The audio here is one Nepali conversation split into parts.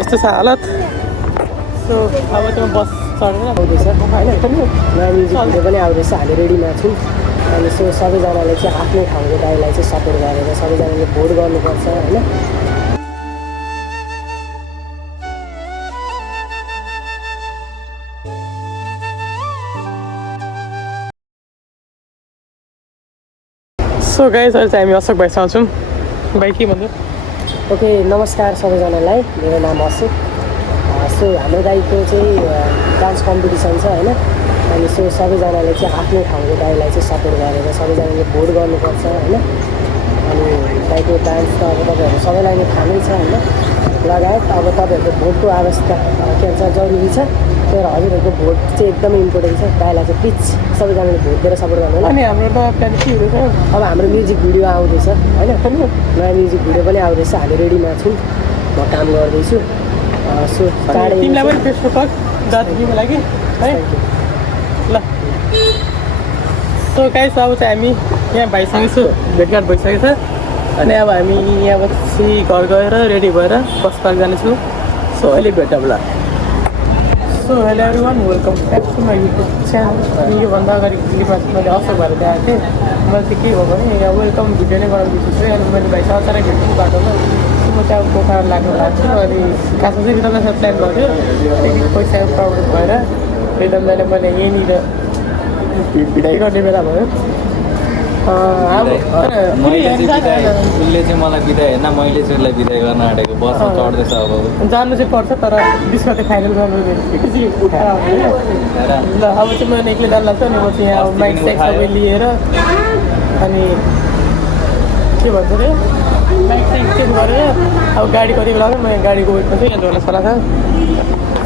यस्तो छ हालत। सो अब चाहिँ म बस चढेर आउँदैछ होइन, नयाँ म्युजिक भिडियो पनि आउँदैछ, हामी रेडीमा छौँ। अनि सो सबैजनाले चाहिँ आफ्नो ठाउँको दाइलाई चाहिँ सपोर्ट गरेर सबैजनाले भोट गर्नुपर्छ होइन। सो गाइस अहिले चाहिँ हामी अशोक भाइसँग छौँ। भाइ के भन्नु? ओके, नमस्कार सबैजनालाई, मेरो नाम अशोक। सो हाम्रो दाइको चाहिँ डान्स कम्पिटिसन छ होइन। अनि सो सबैजनाले चाहिँ आफ्नो ठाउँको दाइलाई चाहिँ सपोर्ट गरेर सबैजनाले भोट गर्नुपर्छ होइन। अनि दाइको डान्स त अब तपाईँहरू सबैलाई नै थाहा नै छ होइन, लगायत अब तपाईँहरूको भोटको आवश्यकता के भन्छ जरुरी छ। तर हजुरहरूको भोट चाहिँ एकदमै इम्पोर्टेन्ट छ। दाइलाई चाहिँ प्लिज सबैजनाले भोट दिएर सपोर्ट गर्नु। अनि हाम्रो नयाँ प्लान के हुँदैछ? अब हाम्रो म्युजिक भिडियो आउँदैछ होइन, नयाँ म्युजिक भिडियो पनि आउँदैछ, हामी रेडीमा छौँ, म काम गर्दैछु। सो चाँडै तिमीलाई पनि बेस्ट अफ लक दार्जिलिङको लागि है ल। सो गाइस अब चाहिँ हामी यहाँ भाइसँग यसो भेटघाट भइसकेको छ। अनि अब हामी यहाँबाट घर गएर रेडी भएर बस पार्क जानेछौँ। सो अहिले भेटौँला। So hello everyone, welcome back to my YouTube channel. अनि योभन्दा अगाडि क्लिपमा मैले अशोक भएर देखाएको थिएँ। मैले चाहिँ के भयो भने यहाँ वेलकम भिडियो नै बनाउँदैछु है। अनि मैले भाइसँग अचानक भेट्नु बाटोमा, म चाहिँ अब पोखरा लाग्नु लाग्छु। अनि खासमा चाहिँ रिटर्न जाने प्लान गर्थ्यो, त्यति पैसाको प्रब्लम भएर रिटर्न जाने मैले यहीँनिर भिडाइ गर्ने बेला भयो। उसले चाहिँ मलाई बिदाय होइन, मैले चाहिँ उसलाई बिदाय गर्न आँटेको। बसमा चढ्दैछ अब जानु चाहिँ पर्छ, तर बिचमा चाहिँ फाइनल गर्नु एकैचोटि उठाएर आउने ल। अब चाहिँ म एक्लै जानु लाग्छ। अनि म चाहिँ यहाँ माइक साइक सबै लिएर अनि के भन्छ अरे माइक साइक चेन्ज गरेर अब गाडी कति बेला म यहाँ गाडीको वेटमा चाहिँ यहाँ झोला सल्लाह छ।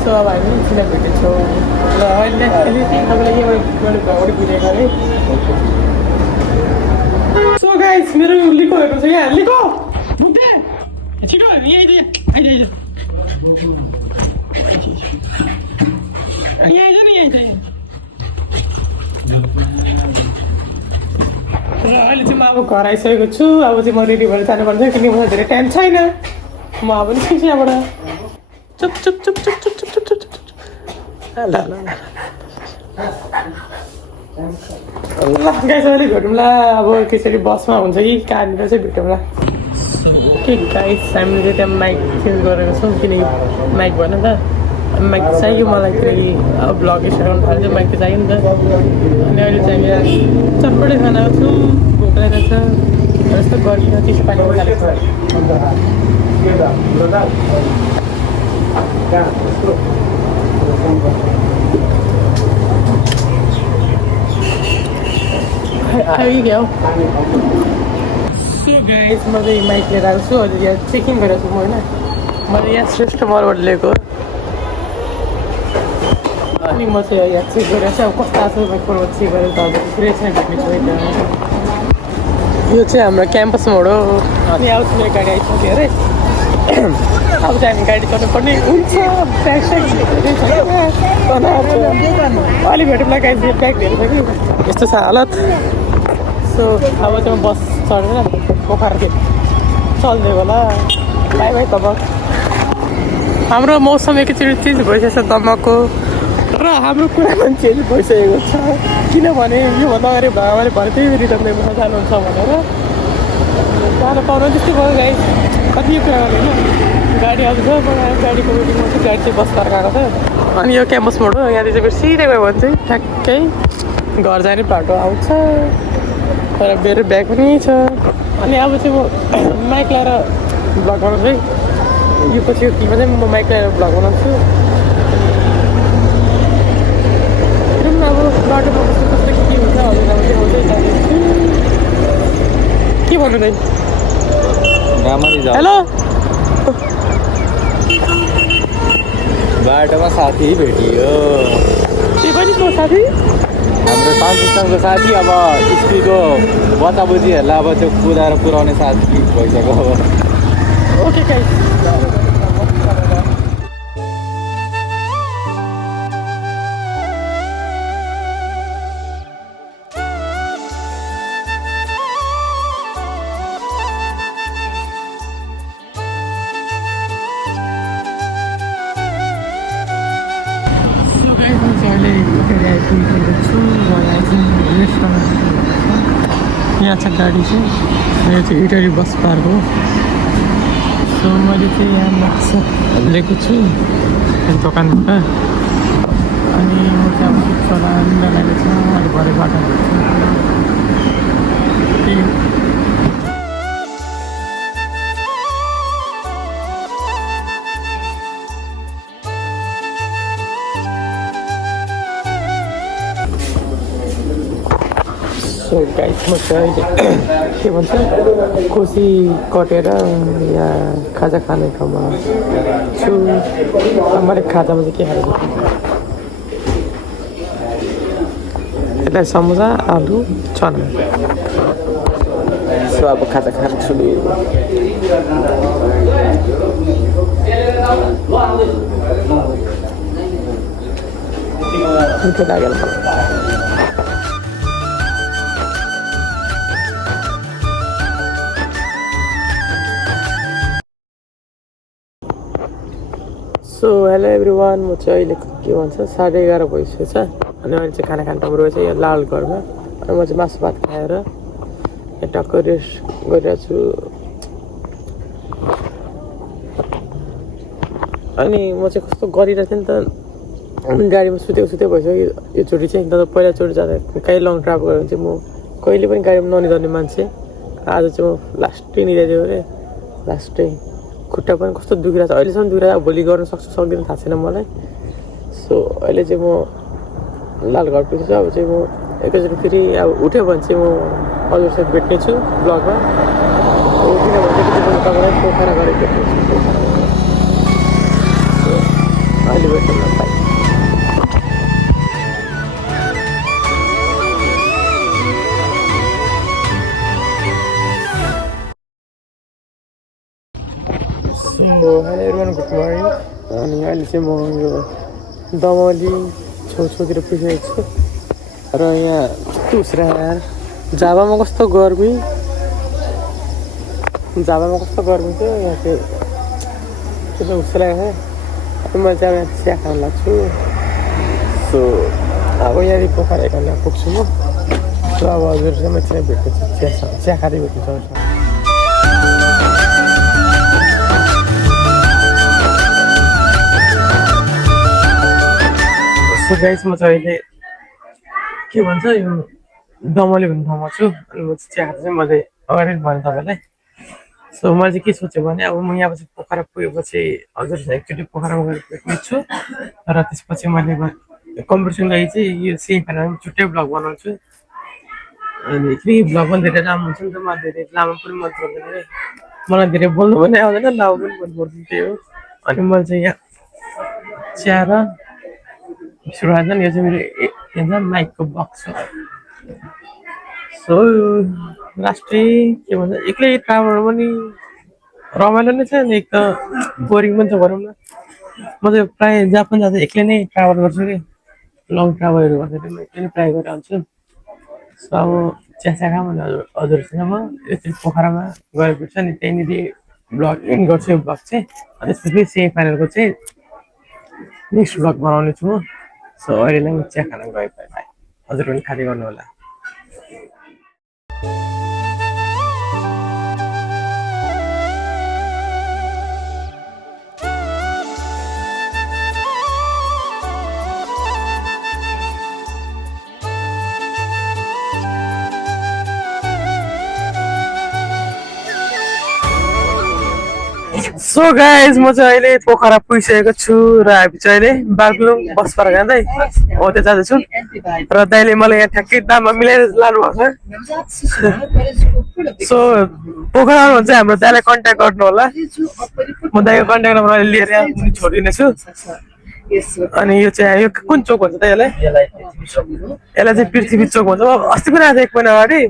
सो अब हामी चिना भेटेछौँ र अहिले तपाईँलाई के मैले घरबाट बुझेको है। सो गाइस मेरो लिको हेर्नु छ यहाँ, लिको बुझ्दै छिटो यहीँ आइज आइज यहाँ आइज नि यहीँ चाहिँ। र अहिले चाहिँ म अब घर आइसकेको छु। अब चाहिँ म रेडी भएर जानुपर्छ, किनकि मलाई धेरै टाइम छैन। म अब निस्किन्छु यहाँबाट। चुप चुप चुप चुप चुप चुप चुप चुप चुप ल ल ल गाइस अहिले भेटौँला। अब त्यसरी बसमा हुन्छ कि कहाँनिर चाहिँ भेटौँला। के गाइस हामीले चाहिँ त्यहाँ माइक चेन्ज गरेको छौँ, किनकि माइक भएन त, माइक चाहियो मलाई, किनकि अब भ्लग स्टार्ट गर्नु थाल्यो चाहिँ माइक त चाहियो नि त। अनि अहिले चाहिँ हामी चटपटै खाना छौँ, भोक लागेको छ। यस्तो गर्मी चिसो पानी खालेको छ। आइगयो। सो गाइस म चाहिँ माइक लिएर आएको छु। अहिले यहाँ चेकिङ गरेको छु म होइन, मैले यहाँ श्रेष्ठ मलबाट लिएको। अनि म चाहिँ यहाँ चेक गरेर चाहिँ अब कस्तो आएको छ फोनमा चेक गरेर त फ्रेस नै भेट्नेछु है। यो चाहिँ हाम्रो क्याम्पस मोड हो। अनि अब चाहिँ मेरो गाडी आइसक्यो अरे। अब चाहिँ हामी गाडी चढ्नुपर्ने हुन्छ। अलि भेटौँला गाडी ब्याग धेरै छ कि यस्तो छ हालत। सो अब चाहिँ म बस चढेर पोखरा चल्दै होला। बाई बाई तब। हाम्रो मौसम एकैचोटि चेन्ज भइसकेको छ दमकको, र हाम्रो कुरा पनि चेन्ज भइसकेको छ। किनभने योभन्दा अगाडि भावाले भने त्यही रिटर्न दिएर जानुहुन्छ भनेर जानु पाउनु त्यस्तै भयो गाई। कति कुरा गर्ने होइन, गाडी आउँछ गाडीको वेटिङमा चाहिँ गाडी चाहिँ बस तर्काएको छ। अनि यो क्याम्पस मोड हो, यहाँदेखि चाहिँ फेरि सिधै गयो भने चाहिँ ठ्याक्कै घर जाने बाटो आउँछ। तर मेरो ब्याग पनि छ। अनि अब चाहिँ म माइक ल्याएर भ्लग बनाउँछु है। यो पछि यो क्लिपमा चाहिँ म माइक ल्याएर भ्लग बनाउँछु। हेरौँ न अब बाटोमा कस्तो कस्तो के हुन्छ हजुर देखाउँदै जाँदैछु। के भन्नु दाइ? हेलो, बाटोमा साथी भेटियो। त्यो पनि को साथी? हाम्रो साउन्ड सिस्टमको साथी। अब स्कुलको बच्चाबुच्चीहरूलाई अब त्यो कुदाएर पुऱ्याउने साथी भइसक्यो अब। Okay guys. यहाँ छ गाडी चाहिँ यो चाहिँ इटरी बस पार्क हो सो मैले चाहिँ यहाँ नक्सा लिएको छु दोकानबाट अनि म चाहिँ अब छोरा लागेको छ अहिले भरे बाटो सो गाइस म चाहिँ अहिले के भन्छ कोसी कटेर यहाँ खाजा खाने ठाउँमा छु मैले खाजामा चाहिँ के खाएको यसलाई समोसा आलु चना सो अब खाजा खान्छु नि मिठो लागेर सो हेलो एभ्रिवान म चाहिँ अहिले के भन्छ 11:30 भइसकेको छ अनि अहिले चाहिँ खाना खाने ठाउँ रहेछ यहाँ लालगढमा अनि म चाहिँ मासु भात खाएर यहाँ टक्क रेस्ट गरिरहेको छु अनि म चाहिँ कस्तो गरिरहेको थिएँ नि त गाडीमा सुतेको भइसक्यो योचोटि चाहिँ तर पहिलाचोटि जाँदा कहीँ लङ ट्राभल गरेर चाहिँ म कहिले पनि गाडीमा ननिदाउने मान्छे आज चाहिँ म लास्टै निदाइदियो अरे लास्टै खुट्टा पनि कस्तो दुखिरहेको छ अहिलेसम्म दुखिरहेको भोलि गर्न सक्छु सक्दिनँ थाहा छैन मलाई सो अहिले चाहिँ म लालगढ पुगेछु अब चाहिँ म एकैचोटि फेरि अब उठ्यो भने चाहिँ म हजुरसित भेट्ने छु ब्लगमा उठिनँ भने चाहिँ तपाईँलाई पोखरा गरेर भेट्ने छु अहिले भेट्नु पाएँ हेलो एभ्रिवान गुड मर्निङ अनि अहिले चाहिँ म यो दमली छेउछाउतिर पुगिसकेको छु र यहाँ तुसरा जाभामा कस्तो गर्मी थियो यहाँ चाहिँ एकदम उस्तो लागेको थियो मैले चाहिँ अब यहाँ चिया खान लाग्छु सो अब यहाँनिर पोखरा घन्टा पुग्छु म सो अब हजुर चाहिँ म चाहिँ भेट्छु चिया खाँदै भेट्नु सक्छु सो गाइस म चाहिँ अहिले के भन्छ यो दमली भन्ने ठाउँमा छु अनि म चाहिँ चिया खाँदा चाहिँ मैले अगाडि भने तपाईँलाई सो मैले चाहिँ के सोचेँ भने अब म यहाँपछि पोखरा पुगेपछि हजुरसँग एकचोटि पोखरामा गएर भेट्ने छु र त्यसपछि मैले कम्पिटिसन लागि चाहिँ यो सेमी फाइनलमा छुट्टै ब्लग बनाउँछु अनि फेरि ब्लग पनि धेरै राम्रो हुन्छ नि त मलाई धेरै लामो पनि मन पर्दैन मलाई धेरै बोल्नु पनि आउँदैन लामो पनि मन पर्दैन त्यही हो अनि मैले चाहिँ यहाँ चिया र सुरुवात यो चाहिँ मेरो के भन्छ माइकको बक्स हो सो लास्टै के भन्छ एक्लै ट्राभल पनि रमाइलो नै छ अनि एक त बोरिङ पनि छ भनौँ न म चाहिँ प्रायः जहाँ पनि जाँदा एक्लै नै ट्राभल गर्छु कि लङ ट्राभलहरू गर्दाखेरि म एक्लै नै ट्राई गरेर आउँछु सो अब चिया खाऊँ भने हजुरसँग म यसरी पोखरामा गएको छु अनि त्यहीँनिर ब्लग एन्ड गर्छु यो ब्लग चाहिँ अनि त्यसपछि सेमी फाइनलको चाहिँ नेक्स्ट ब्लग बनाउने छु म सो अहिले नै चिया खान गए भाइ हजुर पनि खाली गर्नु होला सो गाइज म चाहिँ अहिले पोखरा पुगिसकेको छु र हामी चाहिँ अहिले बागलुङ बस पार्क जाँदै हो त्यो जाँदैछु र दाइले मलाई यहाँ ठ्याक्कै दाममा मिलाएर लानु भएको छ सो पोखरामा हुन्छ हाम्रो दाइलाई कन्ट्याक्ट गर्नु होला म दाइको कन्ट्याक्ट नम्बर अहिले लिएर यहाँ छोडिदिनेछु अनि यो चाहिँ यो कुन चोक भन्छ त यसलाई चाहिँ पृथ्वी चोक भन्छ अस्ति पनि आज 1 महिना अगाडि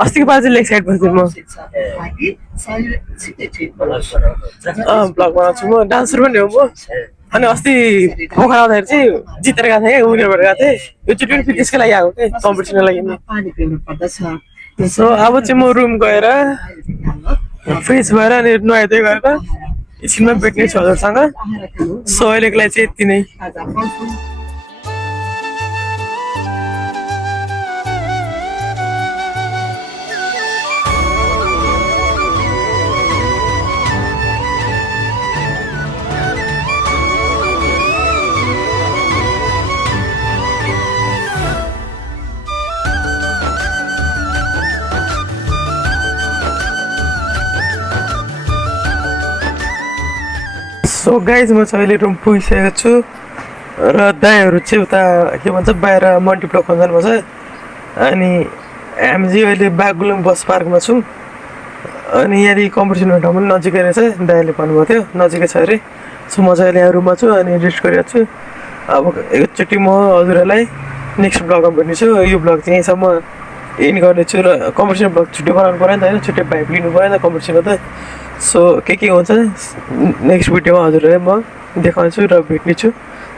अस्तिको पालि चाहिँ लेक साइड बस्थेँ म ब्लग बनाउँछु म डान्सर पनि हो म अनि अस्ति पोखरा आउँदाखेरि चाहिँ जितेर गएको थिएँ क्या विनर भएर गएको थिएँ यो चाहिँ 20 लागि आएको क्या कम्पिटिसनको लागि सो अब चाहिँ म रुम गएर फ्रेस भएर अनि नुहाइ धुवाइ गरेर एकछिनमा भेट्ने छु हजुरसँग सो अहिलेको लागि चाहिँ यति नै सो गाइज म चाहिँ अहिले रुम पुगिसकेको छु र दाइहरू चाहिँ उता के भन्छ बाहिर मल्टिप्लक जानु छ अनि हामी चाहिँ अहिले बागलुङ बस पार्कमा छौँ अनि यहाँनिर कम्पिटिसन हुने ठाउँ पनि नजिकै रहेछ दाइले भन्नुभएको थियो नजिकै छ अरे सो म चाहिँ अहिले यहाँ रुममा छु अनि रेस्ट गरिरहेको छु अब एकचोटि म हजुरहरूलाई नेक्स्ट ब्लगमा भेट्ने छु यो ब्लग चाहिँ यहीँसम्म इन गर्नेछु र कम्पिटिसन ब्लग छुट्टै बनाउनु पऱ्यो नि त होइन छुट्टै भाइब लिनु पऱ्यो नि त कम्पिटिसनको त सो के हुन्छ नेक्स्ट भिडियोमा हजुरहरूलाई म देखाउँछु र भेट्नेछु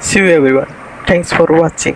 see you everyone thanks for watching